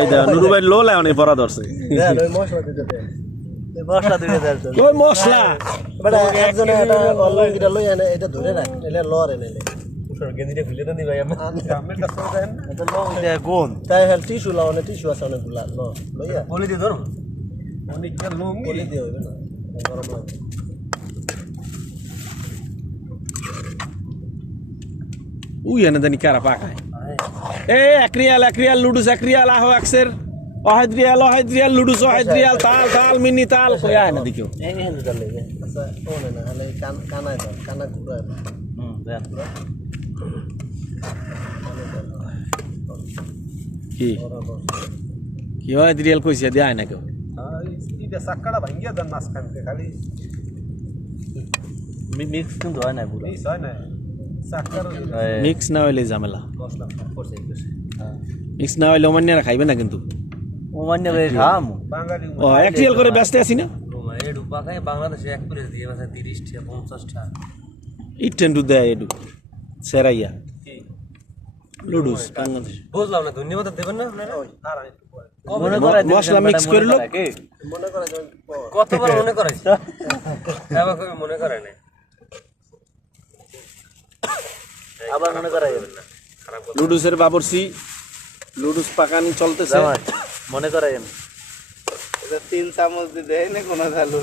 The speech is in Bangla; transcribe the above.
এই দা নুরু ভাই লোল অনেক পড়া ধরছে দেন ওই মশলা দিতে দেন এই মশলা দিতে দেন ওই মশলা বড় একজনে এটা অলরেডি লই এনে এটা ধরে রাখ এলে লরে নেলে গেঞ্জিটা খুলে দেন ভাই আমার কাছে দেন এটা লো এটা গোন তাই হেল টিস্যু লাও না টিস্যু আছে অনেকগুলা লইয়া বলি দিয়ে ধরো অনেকটা লুঙ্গি বলি দিয়ে হইবে না গরম লাগে উই এনে জানি কারা পাকায় এ এক রিয়াল লুডুস এক রিয়াল আহো একসের ওয়াহিদ রিয়াল লুডুস ওয়াহিদ রিয়াল তাল মিনি তাল কই আয় না দেখিও এই হেন দিলে আচ্ছা ওনে না হলে কানায় দাও কানা ঘুরায় দেন কি ওয়াহিদ রিয়াল কইছে দি আয় না কেউ এটা সাক্কাটা ভাঙ্গিয়া দেন মাছ খানতে খালি মিক্স কিন্তু হয় না পুরো এই হয় না সাক্কার মিক্স না হইলে ঝামেলা মশলা করছে মিক্স না হইলে অমান্যরা খাইবে না কিন্তু ওমান্য করে খাম বাঙালি ও এক রিয়াল করে ব্যস্ত আছি না এ ডুবা খায় বাংলাদেশে এক প্লেট দিয়ে আছে 30 টাকা 50 টাকা ইটেন্ডু দেয় এডু সেরাইয়া লুডুস বাংলাদেশ বুঝলাম না ধন্যবাদ দেবেন না আপনারা আর একটু পরে মনে করে মশলা মিক্স করে লো মনে করে কতবার মনে করাইছ এবার কই মনে করে না আবার মনে করাই না খারাপ লুডুসের বাবরসি লুডুস পাকানি চলতেছে মনে করাই এটা 3 চামচ দিয়ে দেয় না কোন ঝালু